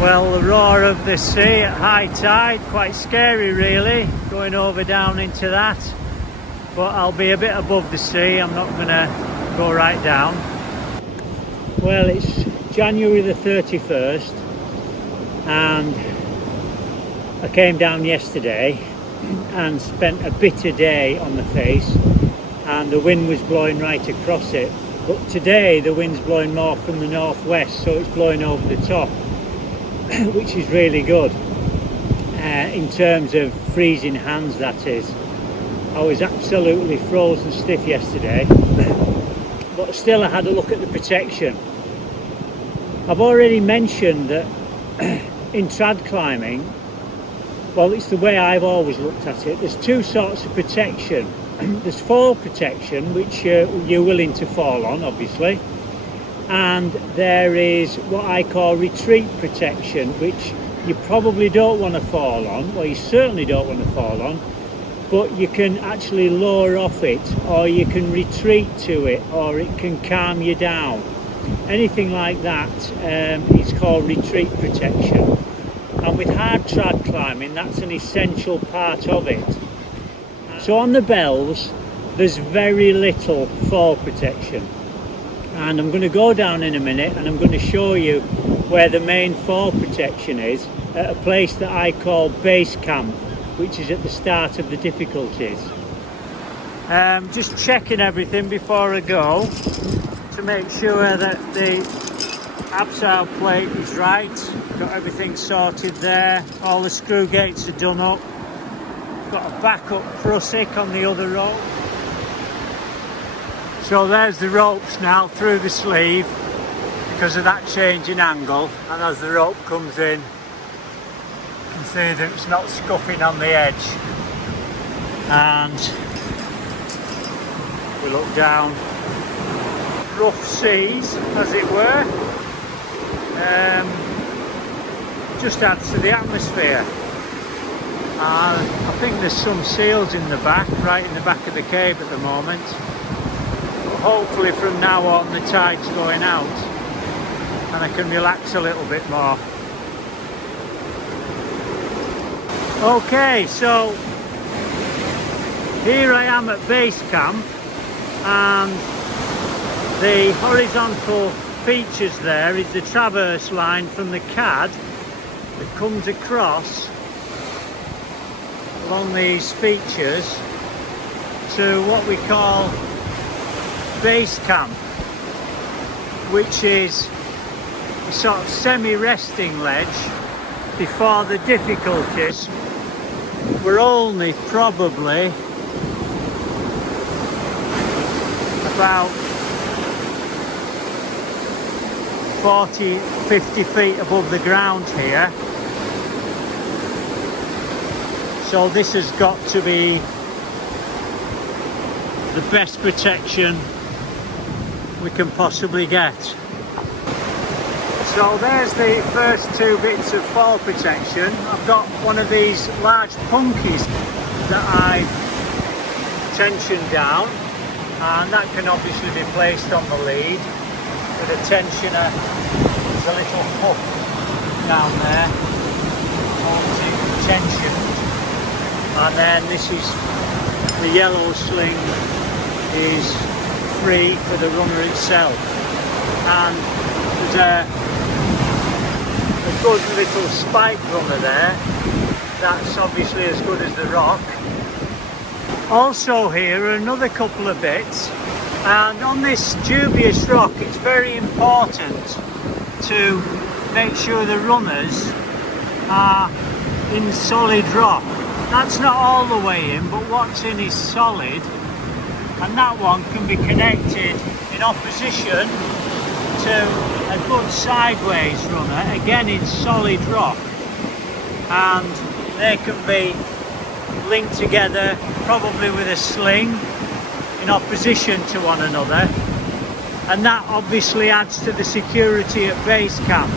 Well, the roar of the sea at high tide, quite scary really, going over down into that. But I'll be a bit above the sea, I'm not going to go right down. Well, it's January the 31st and I came down yesterday and spent a bitter day on the face, and the wind was blowing right across it. But today the wind's blowing more from the northwest, so it's blowing over the top, which is really good in terms of freezing hands, that is. I was absolutely frozen stiff yesterday, but still I had a look at the protection. I've already mentioned that in trad climbing, well, it's the way I've always looked at it, there's two sorts of protection. There's fall protection, which you're willing to fall on, obviously, and there is what I call retreat protection, which you probably don't want to fall on, or you certainly don't want to fall on, but you can actually lower off it, or you can retreat to it, or it can calm you down. Anything like that is called retreat protection. And with hard trad climbing, that's an essential part of it. So on the bells, there's very little fall protection. And I'm going to go down in a minute and I'm going to show you where the main fall protection is at a place that I call base camp, which is at the start of the difficulties. Just checking everything before I go to make sure that the abseil plate is right. Got everything sorted there. All the screw gates are done up. Got a backup prusik on the other rope. So there's the ropes now through the sleeve because of that change in angle, and as the rope comes in you can see that it's not scuffing on the edge. And we look down, rough seas as it were, just adds to the atmosphere. I think there's some seals in the back, right in the back of the cave at the moment. But hopefully from now on the tide's going out and I can relax a little bit more. Okay, so here I am at base camp, and the horizontal features there is the traverse line from the CAD that comes across along these features to what we call base camp, which is a sort of semi-resting ledge before the difficulties. We're only probably about 40-50 feet above the ground here. So this has got to be the best protection we can possibly get. So there's the first two bits of fall protection. I've got one of these large punkies that I've tensioned down, and that can obviously be placed on the lead with a tensioner. There's a little hook down there, holds it tensioned. And then this is the yellow sling, is free for the runner itself, and there's a good little spike runner there. That's obviously as good as the rock. Also here are another couple of bits, and on this dubious rock it's very important to make sure the runners are in solid rock. That's not all the way in, but what's in is solid, and that one can be connected in opposition to a good sideways runner, again in solid rock, and they can be linked together probably with a sling in opposition to one another, and that obviously adds to the security at base camp.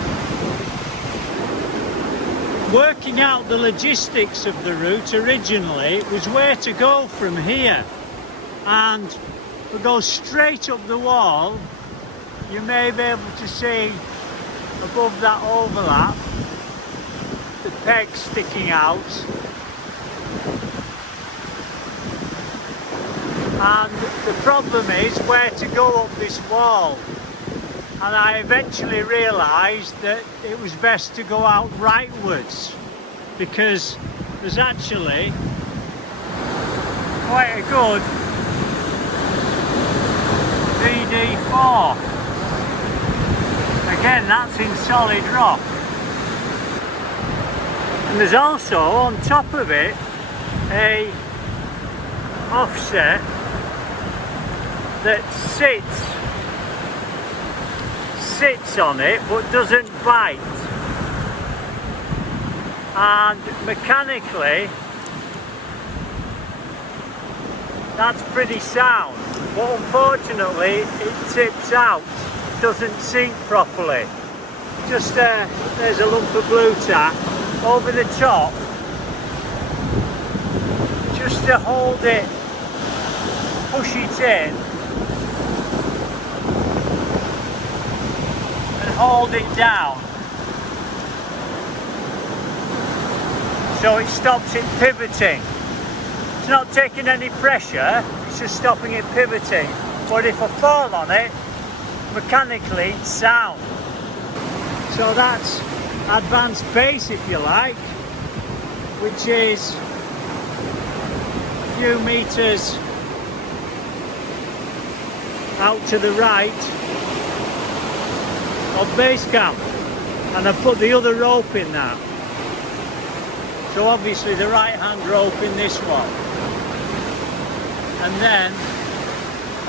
Working out the logistics of the route originally, it was where to go from here, and we go straight up the wall. You may be able to see above that overlap peg sticking out, and the problem is where to go up this wall. And I eventually realised that it was best to go out rightwards, because there's actually quite a good VD4. Again, that's in solid rock. And there's also on top of it a offset that sits on it but doesn't bite, and mechanically that's pretty sound, but unfortunately it tips out, doesn't sink properly. Just there's a lump of blue tack over the top just to hold it, push it in and hold it down so it stops it pivoting. It's not taking any pressure, it's just stopping it pivoting. But if I fall on it, mechanically it's sound. So that's advanced base, if you like, which is a few meters out to the right of base camp, and I've put the other rope in that. So obviously the right hand rope in this one, and then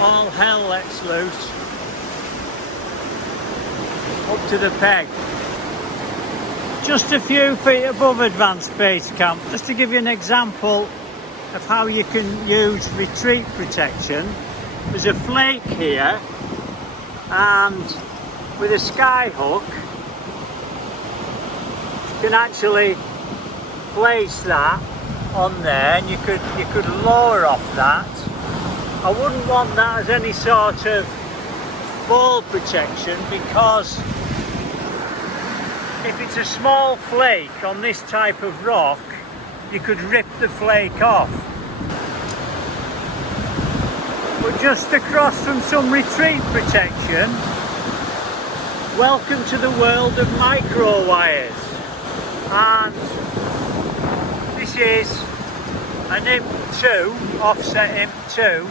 all hell lets loose up to the peg. Just a few feet above advanced base camp, just to give you an example of how you can use retreat protection. There's a flake here, and with a sky hook you can actually place that on there, and you could lower off that. I wouldn't want that as any sort of fall protection, because if it's a small flake on this type of rock, you could rip the flake off. But just across from some retreat protection, welcome to the world of micro wires. And this is an IMP2, offset IMP2,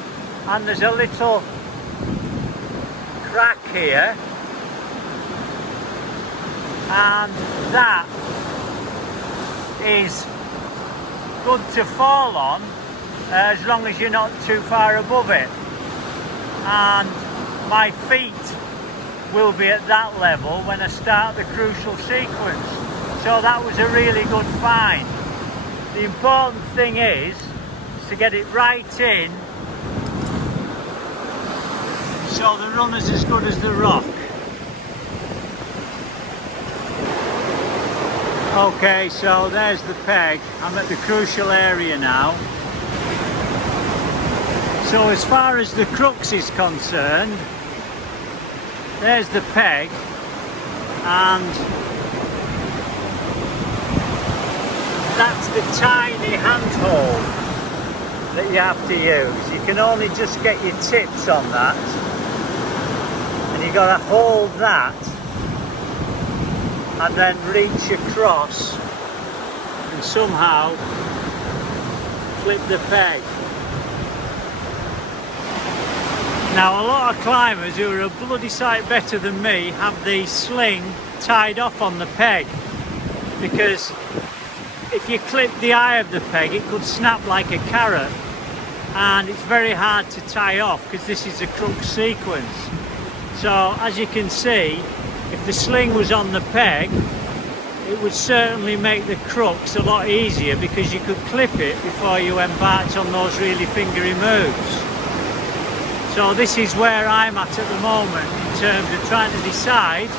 and there's a little crack here, and that is good to fall on as long as you're not too far above it. And my feet will be at that level when I start the crucial sequence. So that was a really good find. The important thing is to get it right in so the runner's as good as the rock. Okay, so there's the peg. I'm at the crucial area now. So as far as the crux is concerned, there's the peg, and that's the tiny handhold that you have to use. You can only just get your tips on that, and you've got to hold that and then reach across and somehow clip the peg. Now, a lot of climbers who are a bloody sight better than me have the sling tied off on the peg, because if you clip the eye of the peg, it could snap like a carrot, and it's very hard to tie off because this is a crux sequence. So as you can see, if the sling was on the peg, it would certainly make the crux a lot easier, because you could clip it before you embarked on those really fingery moves. So this is where I'm at the moment in terms of trying to decide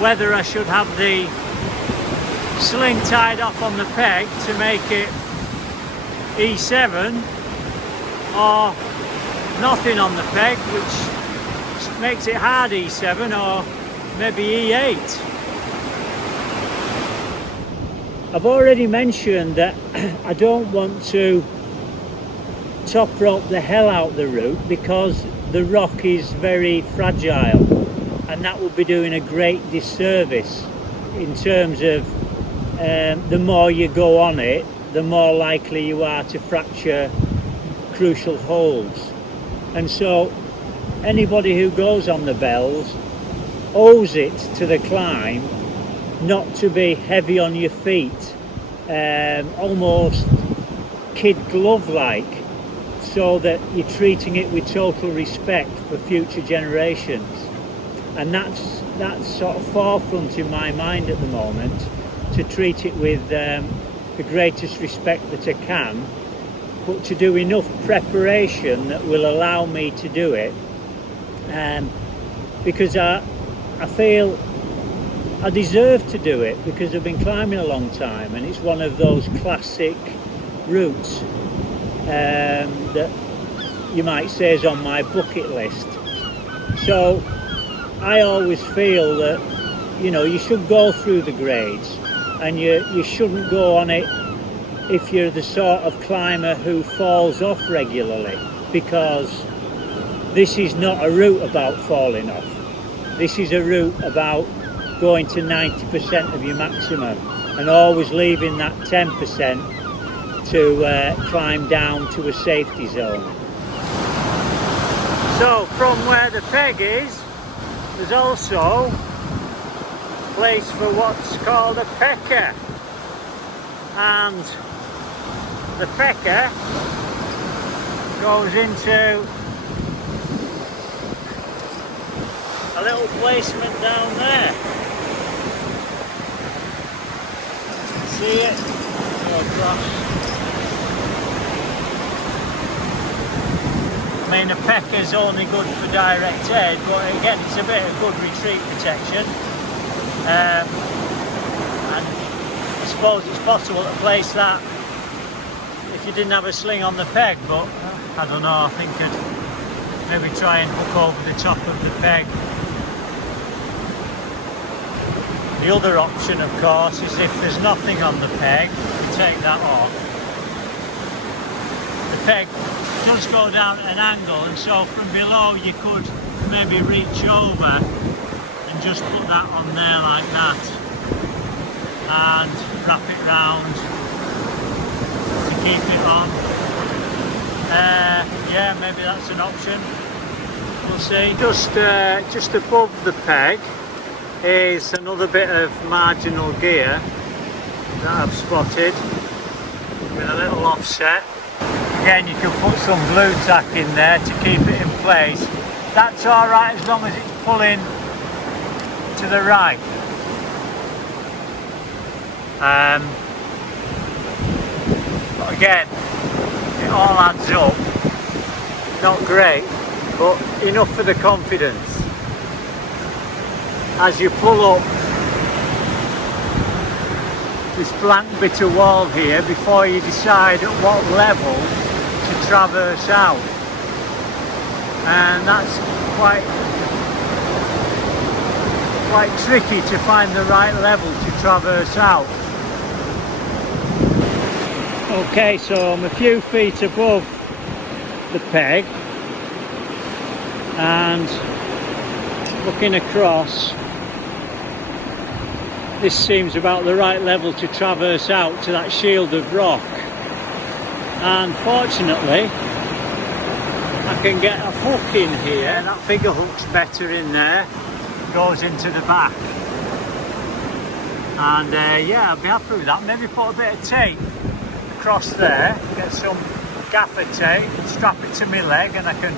whether I should have the sling tied off on the peg to make it E7, or nothing on the peg, which makes it hard E7, or maybe E8. I've already mentioned that I don't want to top rope the hell out the route because the rock is very fragile, and that would be doing a great disservice in terms of the more you go on it, the more likely you are to fracture crucial holes. And so anybody who goes on the bells owes it to the climb not to be heavy on your feet, almost kid glove like, so that you're treating it with total respect for future generations. And that's sort of forefront in my mind at the moment, to treat it with the greatest respect that I can, but to do enough preparation that will allow me to do it, because I feel I deserve to do it, because I've been climbing a long time and it's one of those classic routes that you might say is on my bucket list. So I always feel that, you know, you should go through the grades, and you shouldn't go on it if you're the sort of climber who falls off regularly, because this is not a route about falling off. This is a route about going to 90% of your maximum and always leaving that 10% to climb down to a safety zone. So from where the peg is, there's also a place for what's called a pecker, and the pecker goes into a little placement down there. See it? Go across. I mean, a pecker's only good for direct aid, but again, it's a bit of good retreat protection. And I suppose it's possible to place that if you didn't have a sling on the peg, but I don't know, I think I'd maybe try and hook over the top of the peg. The other option, of course, is if there's nothing on the peg, you take that off. The peg does go down at an angle, and so from below you could maybe reach over and just put that on there like that and wrap it round to keep it on. Yeah, maybe that's an option. We'll see. Just above the peg is another bit of marginal gear that I've spotted with a little offset. Again, you can put some glue tack in there to keep it in place. That's alright as long as it's pulling to the right. But again, it all adds up. Not great, but enough for the confidence. As you pull up this blank bit of wall here before you decide at what level to traverse out, and that's quite tricky to find the right level to traverse out. Okay, so I'm a few feet above the peg and looking across, this seems about the right level to traverse out to that shield of rock, and fortunately I can get a hook in here. That figure hook's better in there, goes into the back, and yeah, I'll be happy with that. Maybe put a bit of tape across there, get some gaffer tape, strap it to my leg, and I can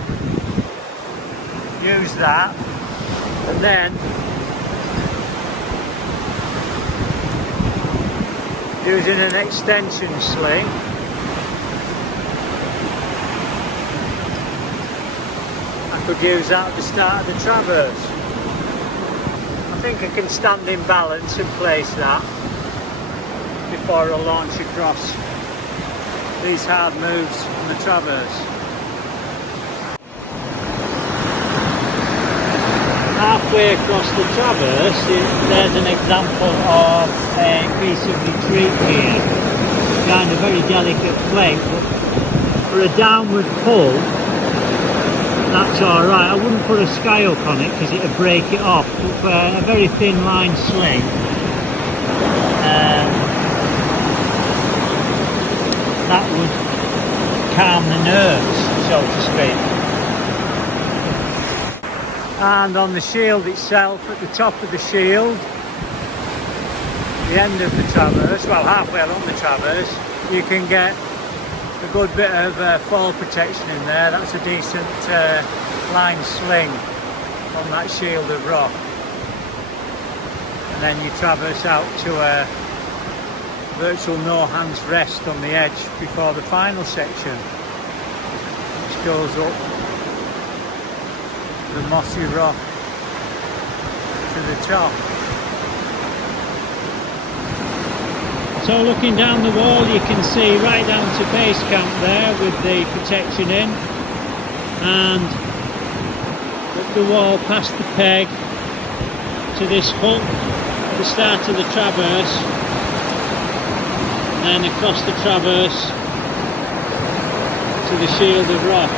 use that, and then using an extension sling, I could use that at the start of the traverse. I think I can stand in balance and place that before I launch across these hard moves on the traverse. halfway across the traverse, there's an example of a piece of retreat here. Kind of very delicate flake, but for a downward pull, that's alright. I wouldn't put a sky hook on it because it would break it off, but for a very thin line sling, that would calm the nerves, so to speak. And on the shield itself, at the top of the shield, the end of the traverse, well halfway along the traverse, you can get a good bit of fall protection in there. That's a decent line sling on that shield of rock. And then you traverse out to a virtual no hands rest on the edge before the final section, which goes up the mossy rock to the top. So looking down the wall, you can see right down to base camp there with the protection in, and up the wall past the peg to this hook at the start of the traverse, and then across the traverse to the shield of rock.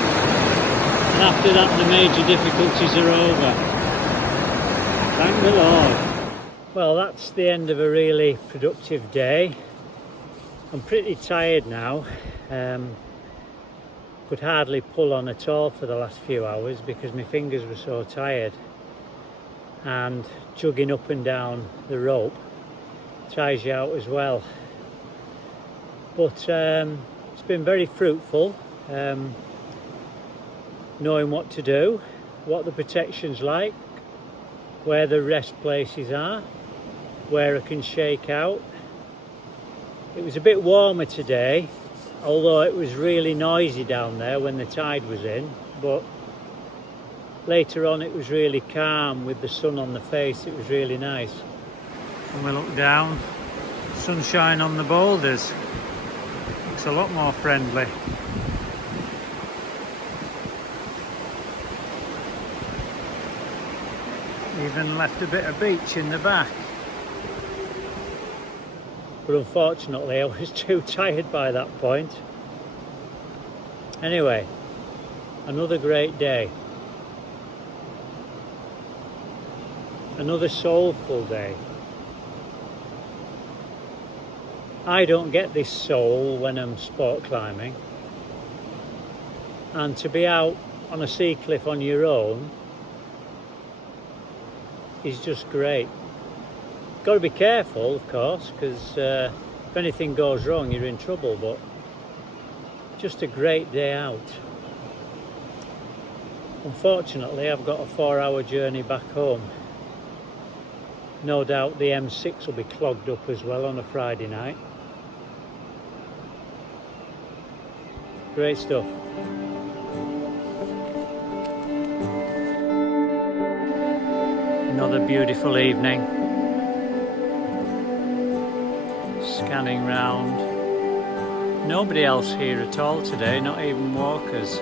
And after that, the major difficulties are over. Thank the Lord. Well, that's the end of a really productive day. I'm pretty tired now. Could hardly pull on at all for the last few hours because my fingers were so tired. And jugging up and down the rope tires you out as well. But it's been very fruitful. Knowing what to do, what the protection's like, where the rest places are, where I can shake out. It was a bit warmer today, although it was really noisy down there when the tide was in, but later on it was really calm with the sun on the face. It was really nice. And we look down, sunshine on the boulders. Looks a lot more friendly. Even left a bit of beach in the back. But unfortunately I was too tired by that point. Anyway, another great day. Another soulful day. I don't get this soul when I'm sport climbing. And to be out on a sea cliff on your own is just great. Got to be careful, of course, because if anything goes wrong, you're in trouble, but just a great day out. Unfortunately, I've got a 4-hour journey back home. No doubt the M6 will be clogged up as well on a Friday night. Great stuff. Another beautiful evening. Scanning round. Nobody else here at all today, not even walkers.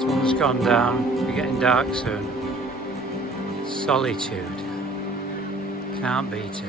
Sun's gone down, it'll be getting dark soon. Solitude. Can't beat it.